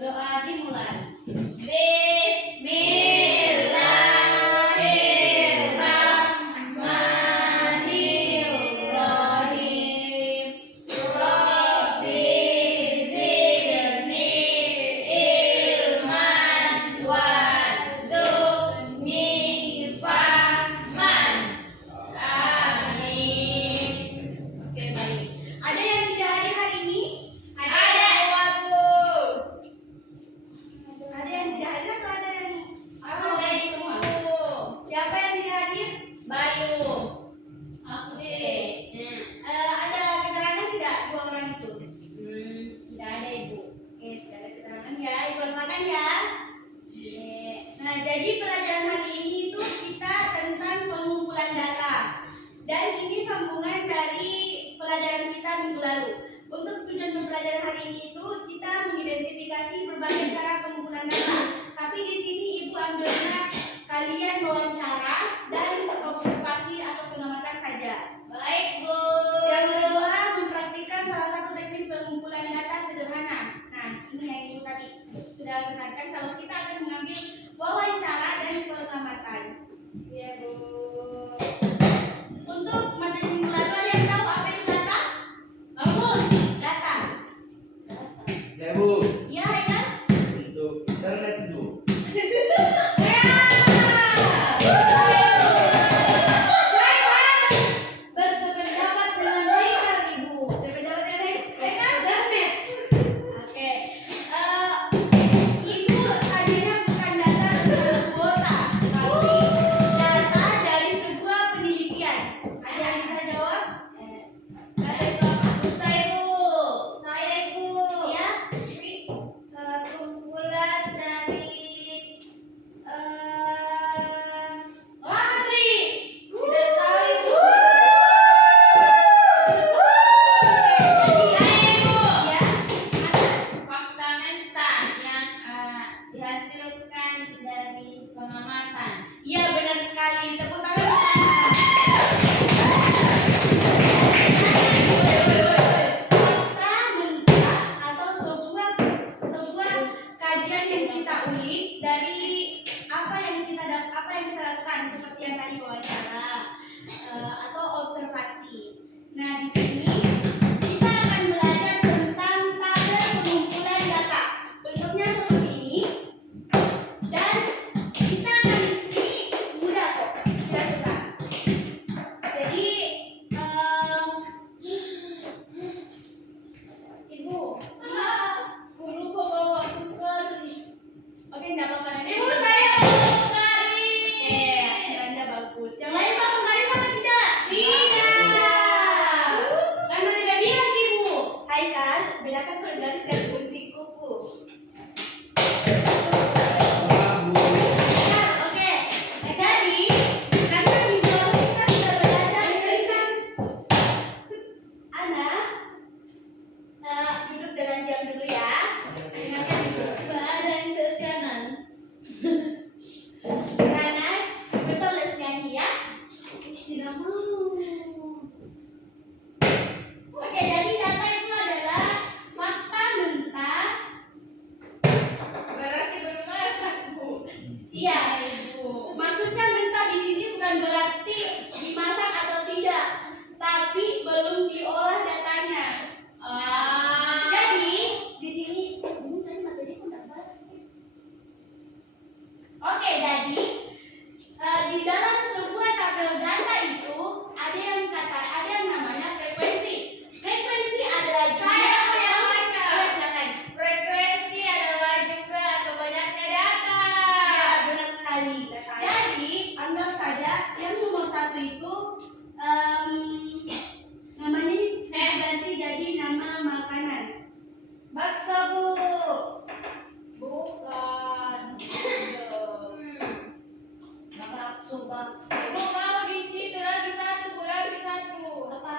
Berdoa dimulai. Bismillahirrahmanirrahim. Rabbi zidni ilman warzuqni fahman. Amin. Oke, baik. Ada yang tidak hadir hari ini? Ada. Ada yang tidak hadir atau ada yang Ada semua? Ibu. Siapa yang tidak hadir? Bayu. Aku deh. Ada keterangan tidak dua orang itu? Tidak ada Ibu. Oke, tidak ada keterangan ya. Ibu makan ya. Iya. Nah, jadi pelajaran hari ini itu kita tentang pengumpulan data. Dan ini sambungan dari pelajaran kita minggu lalu. Untuk tujuan pembelajaran hari ini itu kita mengidentifikasi berbagai cara pengumpulan data. Tapi di sini Ibu ambilnya kalian wawancara dan observasi atau pengamatan saja. Baik, Bu. Yang kedua, mempraktikkan salah satu teknik pengumpulan data sederhana. Nah, ini yang Ibu tadi sudah terangkan kalau kita akan mengambil wawancara dan pengamatan. Iya, Bu. Untuk materi minggu lalu ada yang tahu apa itu data? Kamu? Data. Saya Bu, Ya, Haikal? untuk internet Bu. Bersependapat dengan Haikal, Ibu. Berpendapat dengan Haikal? Internet. Oke. Ibu tadinya bukan data tentang kuota, tapi data dari sebuah penelitian. Ada yang bisa jawab? Data itu apa? Saya, Ibu. Saya, Ibu. Ya? Kumpulan dari apa sih? Tidak tahu, Ibu. Saya, Ibu. Ya? Fakta mental yang dihasilkan dari pengamatan. Iya, benar sekali. Tepuk tangan bersama. Fakta mentah atau sebuah kajian yang kita ulik dari apa yang kita lakukan seperti yang tadi wawancara atau observasi. Nah, di sini kita akan belajar tentang tabel pengumpulan data. Bentuknya seperti ini. Dan kita akan ini mudah kok, tidak susah. Jadi Ibu, aku lupa bawa garis. oke, tidak apa-apa nanti. Ibu, saya mau garis. Oke, hasil Anda bagus. Yang lain mau menggaris apa tidak? Tidak. Karena tidak bilang, Ibu. Haikal, bedakan penggaris dan gunting kuku. Bu. Oke, jadi karena di dalam kita sudah belajar tentang Ana, duduk dengan diam dulu ya. Dengarkan dulu. Badan ke kanan. Karena sebentar les nyanyi ya. Tidak mau. Oke, jadi data itu adalah fakta mentah. Berarti belum masak, Bu. Iya, Ibu. maksudnya mentah di sini bukan berarti dimasak atau tidak, tapi belum diolah datanya. Jadi di sini ini tadi materi aku nggak bahas sih. Oke, jadi di dalam sebuah tabel data itu ada yang namanya frekuensi. Frekuensi adalah Saya jumlah punya atau- baca. Oh, silakan. Frekuensi adalah jumlah atau banyaknya data. Ya, benar sekali. Jadi anggap saja yang nomor satu itu namanya ganti jadi nama makanan. Bakso, Bu. Bukan. Bakso. Bu mau di situ lagi satu, Bu, lagi satu. Apa?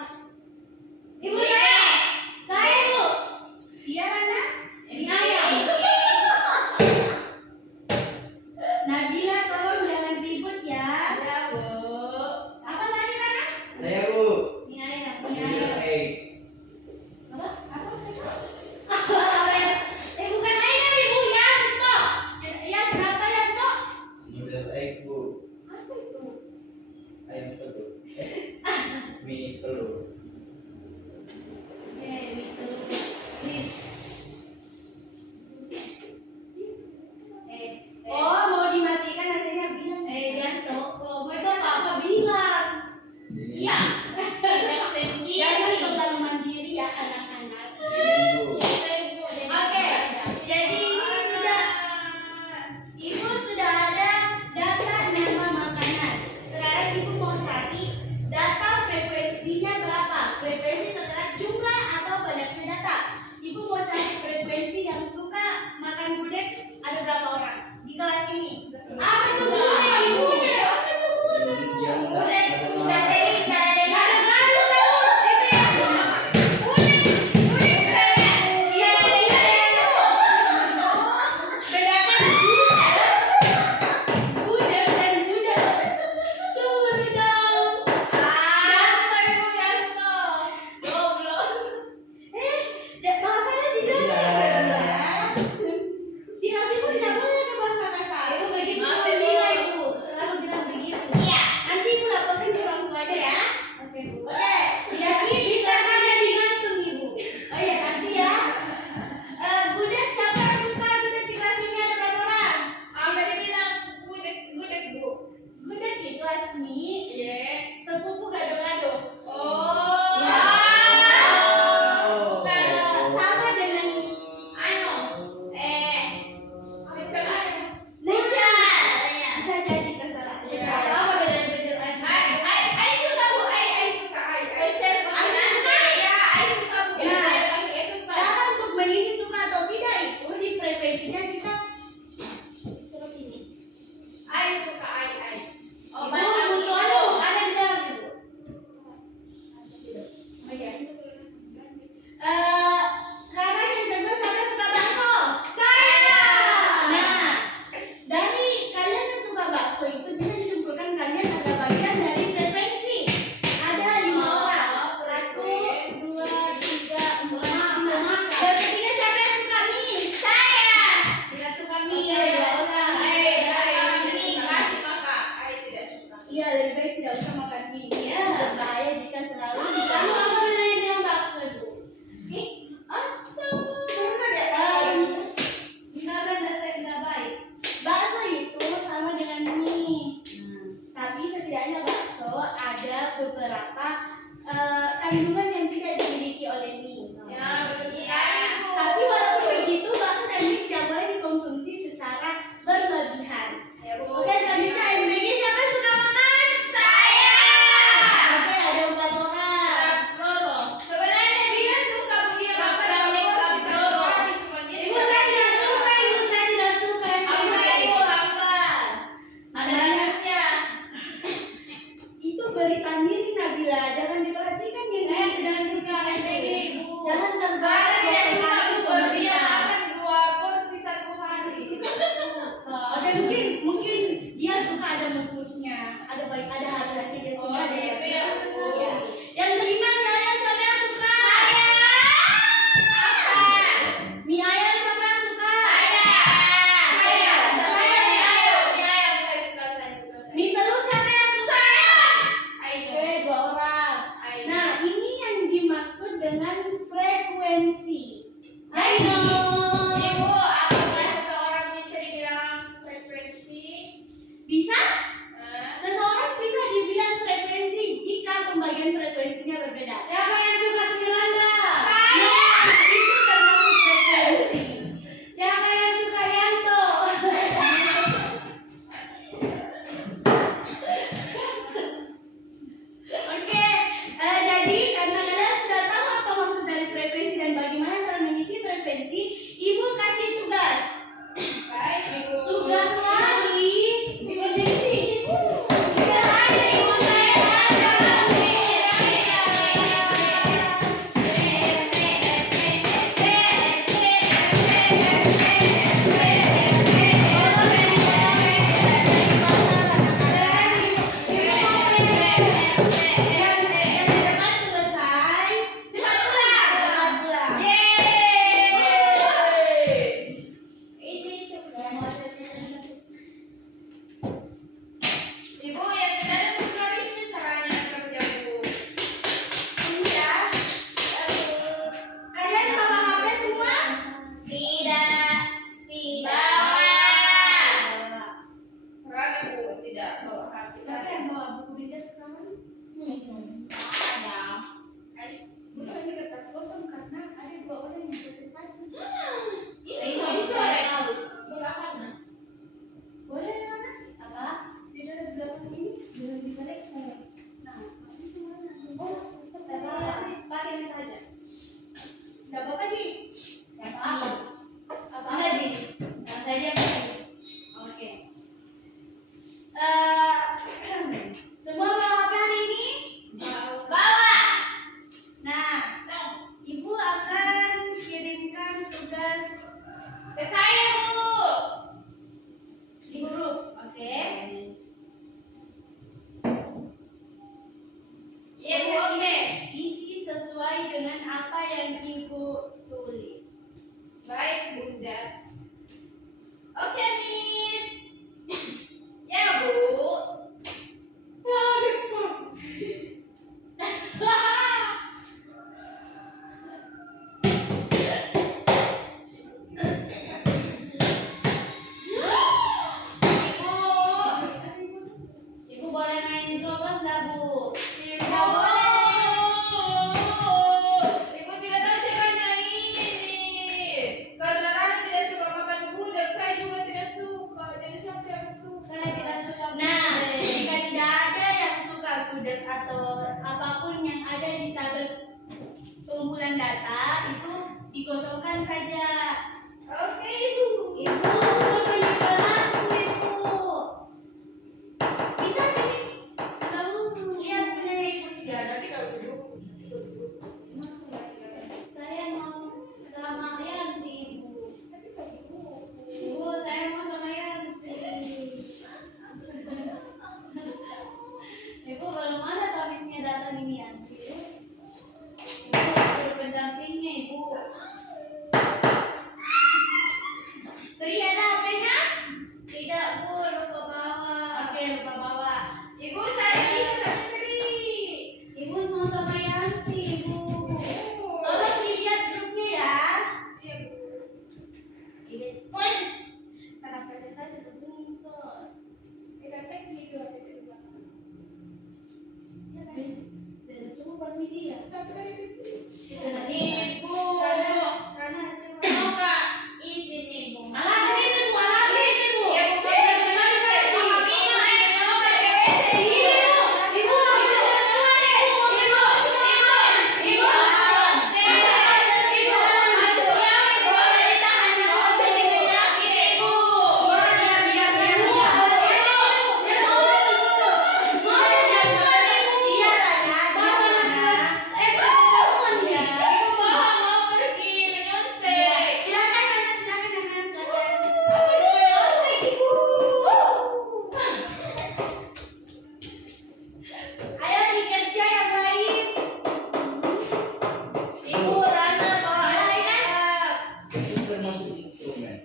Mie telur siapa yang suka? Oke, 2 orang. Nah, ini yang dimaksud dengan frekuensi. Ibu, apakah seseorang bisa dibilang frekuensi? Bisa? Seseorang bisa dibilang frekuensi jika pembagian frekuensinya berbeda. Siapa yang suka Smiranda? Ya, itu termasuk frekuensi. Siapa yang suka Yanto? Oke, jadi karena kalian sudah tahu apa maksud dari frekuensi dan bagaimana cara mengisi frekuensi, Ibu kasih tugas. Baik, Ibu. Tugas lagi. Bikin di sini. Tidak ada Ibu, saya ada. Yang cepat selesai, cepat pulang. Ini coba. Ibu yang tidak ada tutorial ini caranya kerja Bu. Ini ya. Kalian bawa HP semua? Tidak. Bawa. Karena Bu tidak bawa HP. Siapa yang bawa buku beda sekarang? Bukan ini kertas kosong karena ada 2 orang yang presentasi. Ini sore. Berapa? Boleh ya mana? Apa? Di dalam belakang ini boleh dibalik saya. Nah, itu mana? Oh, Pakai ini saja. nggak apa-apa Di. Apa? Apa? Ada di. Yang saja pakai. Oke. Semua bawa HP hari ini? Bawa. Nah, Ibu akan kirimkan tugas Ke saya Bu. di grup, oke? Iya Bu, oke. Isi sesuai dengan apa yang Ibu tulis. Baik Bunda. Oke Miss. Ya Bu. Ibu boleh main droplet nggak, Bu? Nggak boleh. Ibu tidak tahu caranya ini. Karena Rana tidak suka makan gudeg, saya juga tidak suka. Jadi siapa yang suka? Saya tidak suka Nah, gudeg. jika tidak ada yang suka gudeg atau apapun yang ada di tabel pengumpulan data itu dikosongkan saja. Oke Ibu. Ibu, penyimpanan aku, Ibu. Bisa sini. Kamu Lihat punya Ibu sih. Nanti kalau duduk. saya mau sama Yanti, Ibu. Ibu, saya mau sama Yanti. Ibu belum ada habisnya datang ini Yanti. Ibu suruh pendampingnya, Ibu. Sri ada HP-nya? Tidak, Bu, lupa bawa. Oke, lupa bawa. Ibu saya bisa sama Sri. Ibu mau sama Yanti, Ibu. Tolong dilihat grupnya ya. Iya Bu. Yes, please. Karena presentasi terbentuk. Kita teknik dua di belakang. Beda tuh buat media. Sampai dari kecil. Ibu. Karena Coba izin, Ibu. Alasan itu, Bu. Alasan itu, Bu. Iya Bu, mau teman-teman Sama Mino, coba ke WC. Ibu, Ibu mau pergi menyontek. Aku mau menyontek Ibu. Ayo dikerja yang lain. Ibu, Rana bawa iPad. Itu termasuk instrumen.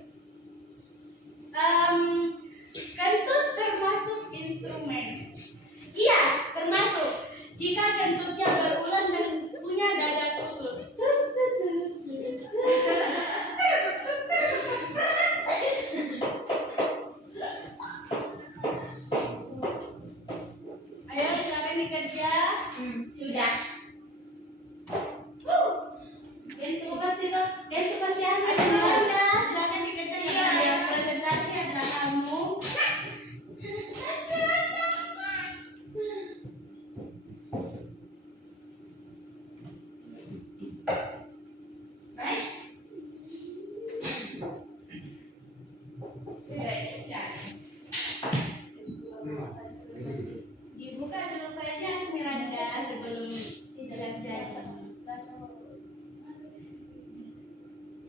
Dibuka dulu filenya Asmiranda sebelum tidak jadi.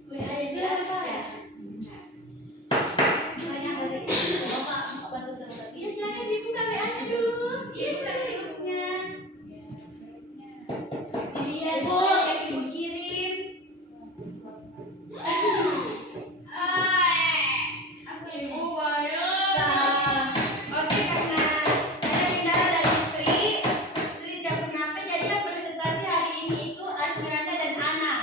Ada jelas ya? Iya silakan dibuka WA-nya dulu. Iya silakan dibuka. Dilihat yang ibu kirim. Ibu bayar. Oke, karena ada kendala dari Sri tidak punya HP, jadi yang presentasi hari ini itu Asmiranda dan Ana.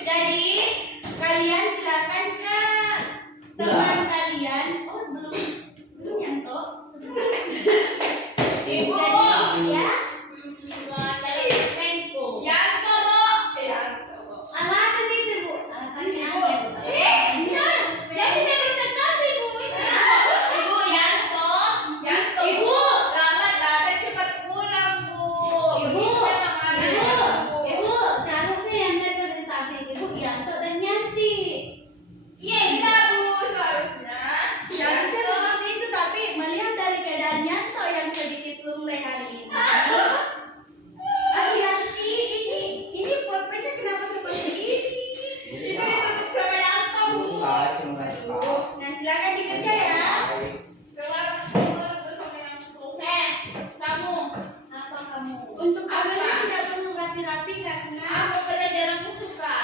Jadi kalian silakan ke teman kalian. Oh belum nyantok. Ibu. Jadi, ya. Yanto, Bu. Yanto, Bu. Alasan itu Bu, alasannya Ibu. Jadi saya presentasi Bu. Ibu Yanto. Yanto. Ibu. Lambat datang cepat pulang, Bu. Ibu, Ini memang ada, Bu. Ibu, seharusnya yang naik presentasi Ibu Yanto dan Yanti. Iya, Bu, seharusnya. Seharusnya seperti itu, tapi melihat dari keadaan Yanto yang sedikit lunglai hari ini. Aduh Yanti, ini fotonya kenapa seperti ini? Itu ditutup sama Yanto, Bu. Cuma Nah silakan dikerja ya. Selamat pulang tuh sama Yanto. Kamu, apa kamu? Untuk Apa? kabarnya tidak perlu rapi-rapi karena Aku pelajaran suka.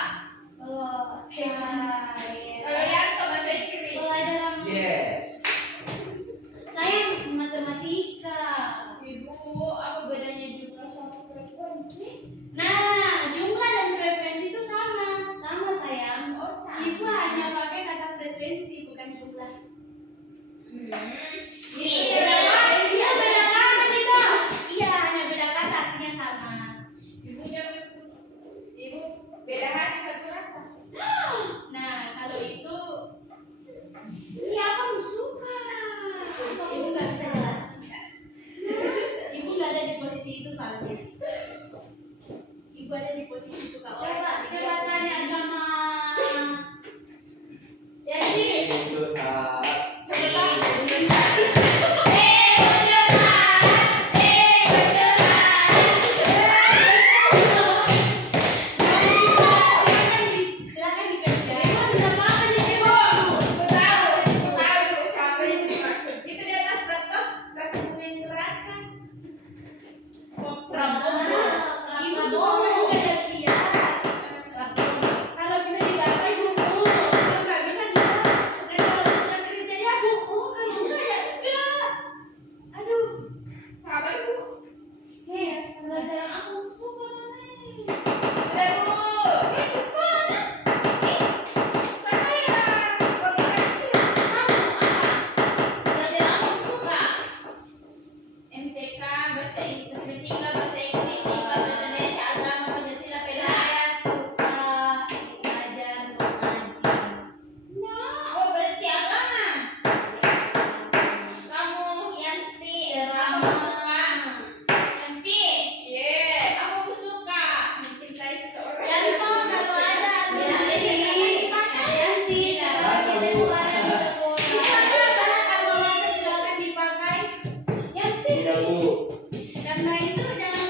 Oh, Kalau Yanto bahasa Inggris. Pelajaran Yes. saya matematika. Ibu, apa bedanya jumlah sama frekuensi? nah jumlah dan frekuensi itu sama. Sama sayang. Oh, sama. Ibu hanya pakai kata frekuensi bukan jumlah. Iya, beda kata tidak. Iya hanya beda kata artinya sama. Ibu beda hati satu rasa. Nah kalau itu Iya, aku suka. ibu nggak bisa jelasin. Ibu nggak ada di posisi itu soalnya. Ibu ada di posisi suka orang. Coba tanya sama Yanti. Silakan dikerja. Ibu bisa apa di sini? Aku tahu siapa yang dimaksud. Itu di atas laptop, kartu kuning neraca. Ibu suka juga lihat lihat. Kalau bisa dibaca ibu kalau nggak bisa enggak. Dan kalau bisa kriteria buku, kalau enggak ya enggak. Aduh. Sabar, Bu. Pelajaran aku suka nih. Udah, Bu. Cepat. Pas saya bagi kecil. Pelajaran aku suka. MTK, bahasa Inggris, Matematika, bahasa Inggris, IPA, bahasa Indonesia, agama, Pancasila, PDA. Saya suka belajar mengaji. Nah, oh berarti agama. Kamu Yanti, apa suka? Yanti, apa suka? Mencintai seseorang. Yanto kalau ada Yanti, sekarang kita kemarin di sekolah. kalau mau silakan dipakai. Yanti. Karena itu jangan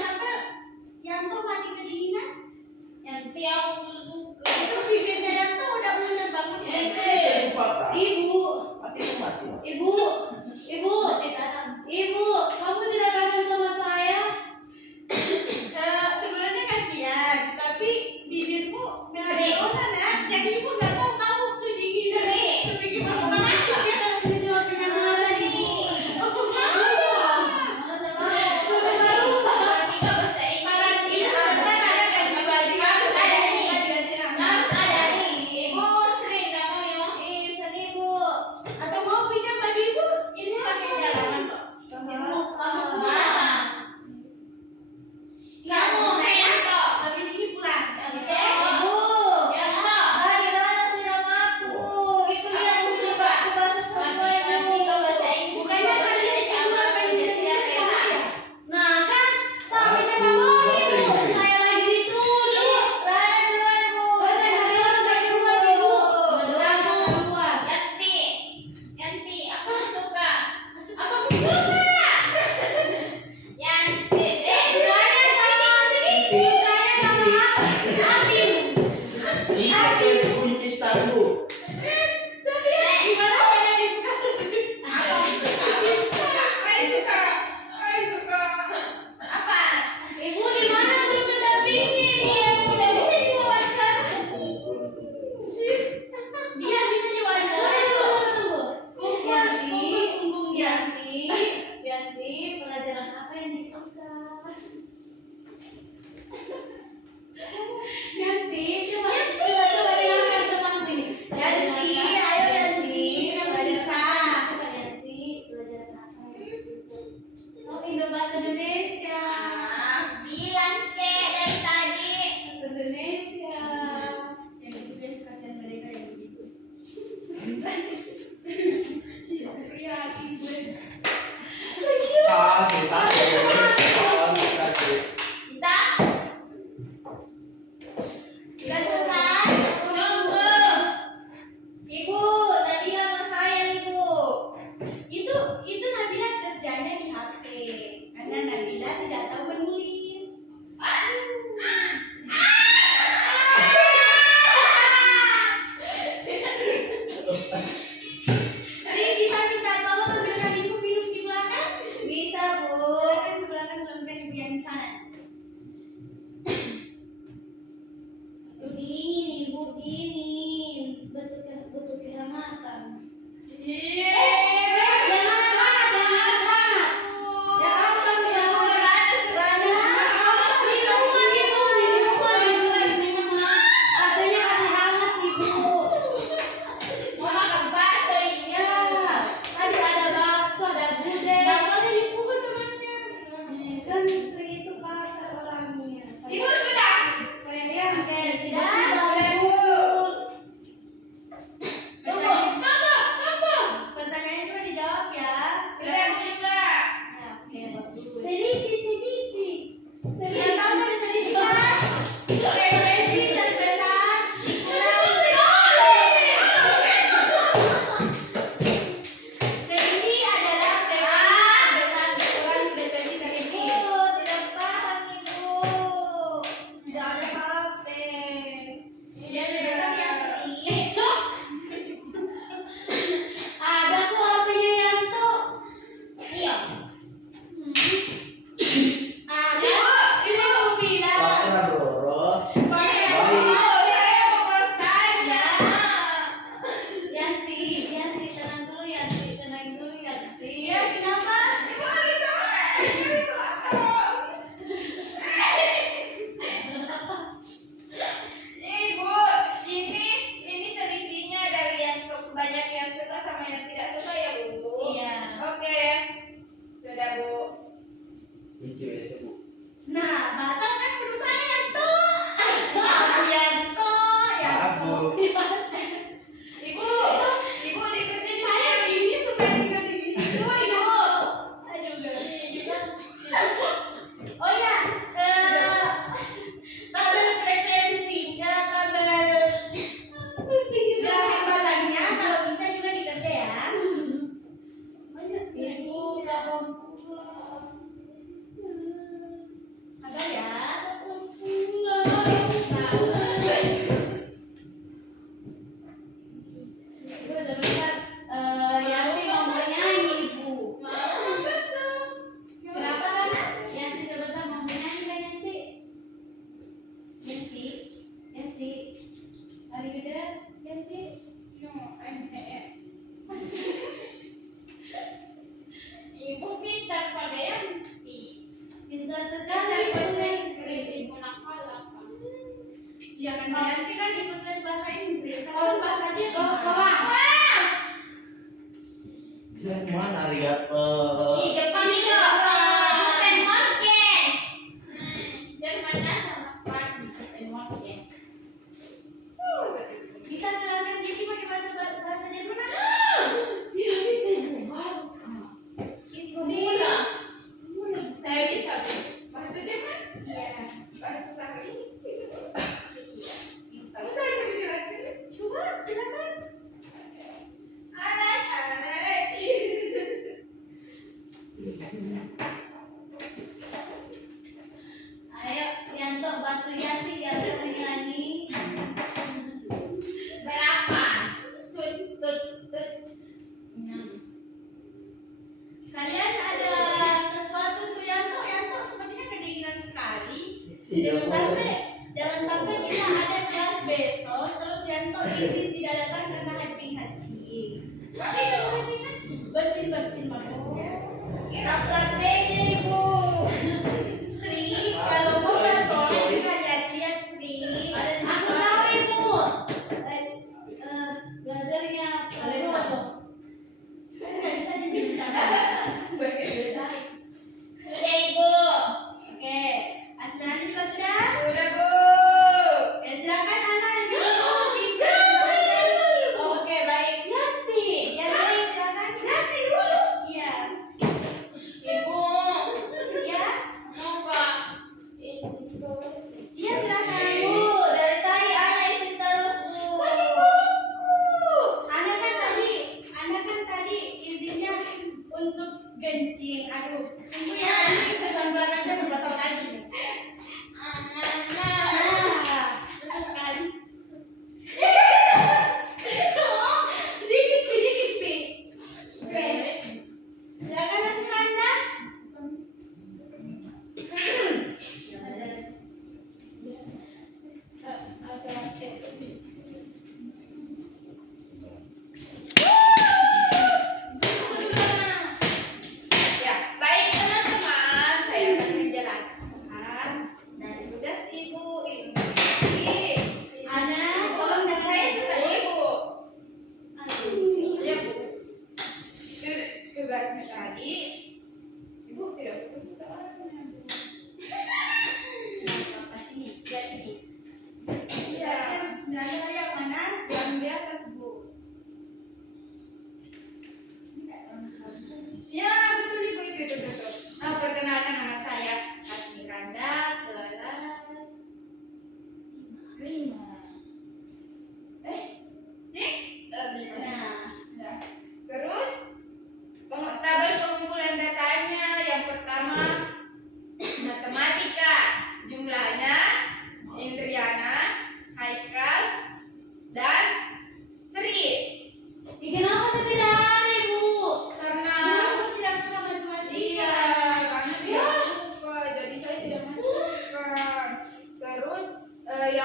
tidak tahu menulis. Sri bisa minta tolong ambilkan ibu minum di belakang? Bisa, Bu. Silakan ke belakang ambilkan ibu yang di sana. Aduh, dingin, Ibu, dingin. Betul kehangatan. Yang hangat. Yang asam, yang minuman. Rasanya kasih hangat, Ibu. Mau makan bakso iya. Tadi ada bakso, ada gudeg. Bapaknya dipukul temannya. Kan Sri itu kasar orangnya. Ibu sudah. Oke, sudah. Pertanyaannya cuma dijawab ya. Sudah aku juga. Oke, bagus. Sedisi. Sudah tahu kan selisih kan? Referensi terbesar dikurangi. Selisih adalah referensi terbesar dikurangi referensi terlebih. Tidak paham, Ibu. Tidak ada HP. Ya, sebentar ya, Sri. Ada kok HP-nya Yanto. Iya. Cuma mau bilang. Pernah Roro. Pakai Oh, saya mau bertanya. Yanti, tenang dulu, Yanti. Ya, kenapa? Ibu, ini selisihnya dari yang banyak yang suka sama yang tidak suka ya, Bu. Iya. Oke. Sudah, Bu. Ini cewek sebut. Nah, batal kan menurut saya Yanto. Aku Yanto, Yanto. Ibu dikerja juga. Saya gini supaya tidak gini. Ibu. Saya juga. Oh ya, tabel frekuensinya, tabel grafik batangnya kalau bisa juga dikerja ya. Ibu, kapan pulang? Ada ya. Ibu sebentar. Yanti mau bernyanyi, Ibu. Kenapa Nana? Yanti sebentar mau bernyanyi kan Yanti. Are you there, Yanti? Ibu pintar pada Yanti. Pintar sekali bahasa Inggris. Ibu nakal. Ya kan Yanti kan ikut les bahasa Inggris. Kalau bahasa Jepang. Sudah mana arigato. Di depan itu. Morgen. Jerman sama Jerman. Bisa terangkan diri pakai bahasa Jerman? Tidak bisa Ibu. Semula. Saya bisa, Bu. Bahasa Jerman? Iya. Bahasa sehari. Aku saya bisa jelasin. Coba silakan. Anak-anak. Ayo Yanto bantu Yanti menyanyi. Berapa? Tut. Kalian ada sesuatu untuk Yanto? Yanto sepertinya kedinginan sekali. Jangan sampai kita ada kelas besok terus Yanto izin tidak datang karena hancing-hancing. Tapi kalau hancing-hancing. Bersin maksudnya. Kira berbeda, Ibu. Sri, kalau mau restoran juga lihat Sri. Aku tahu Ibu. Belajarnya Ibu. Nggak bisa diminta. Sudah Ibu. Oke, Asmiranti juga sudah. Sudah, Bu. Oke, silakan Ana Ibu. Oke, baik. Yanti. Ya baik, silakan. Yanti dulu. Iya. Ibu.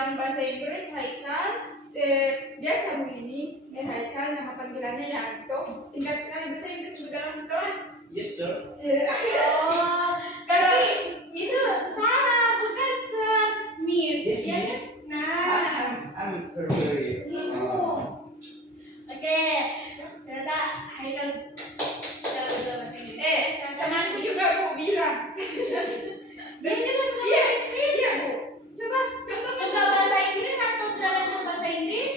yang bahasa Inggris Haikal. Biasa Bu ini Haikal, nama panggilannya Yanto. Tinggal sekali bahasa Inggris di dalam kelas. Yes sir. Oh, Kalau itu salah, bukan sir, miss. Yes, Ya, miss. nah, I'm very. oke, ternyata Haikal jago bahasa Inggris. temanku juga Bu bilang. Dia juga suka Iya, bahasa Inggris. iya Bu. Coba contoh Suka bahasa Inggris atau sudah belajar bahasa Inggris?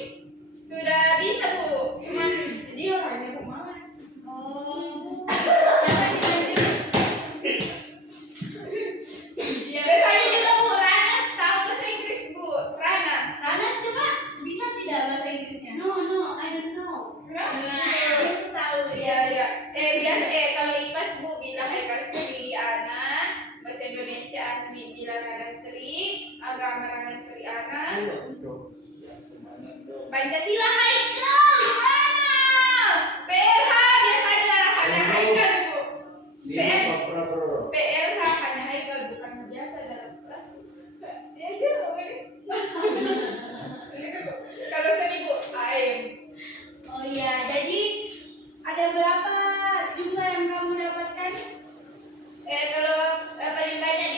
Sudah bisa Bu, cuman dia orangnya Bu malas. Oh, Biasanya juga Bu Ranas tahu bahasa Inggris Bu. Ranas. Ranas coba bisa tidak bahasa Inggrisnya? No, I don't know. Itu tahu Iya iya. Biasa kalau IPAS Bu bilang Haikal Sri Ana, bahasa Indonesia Asmi bilang Radastri, agama Radastri Ana, Ayo untuk siap semuanya dong. Pancasila Haikal Ana, PLH biasanya hanya Haikal Bu. Ini Pak Bro. PLH hanya Haikal bukan biasa dalam kelas Bu. Ya iya boleh. Kalau seni Bu, AM. Oh iya, jadi ada berapa jumlah yang kamu dapatkan? Kalau paling banyak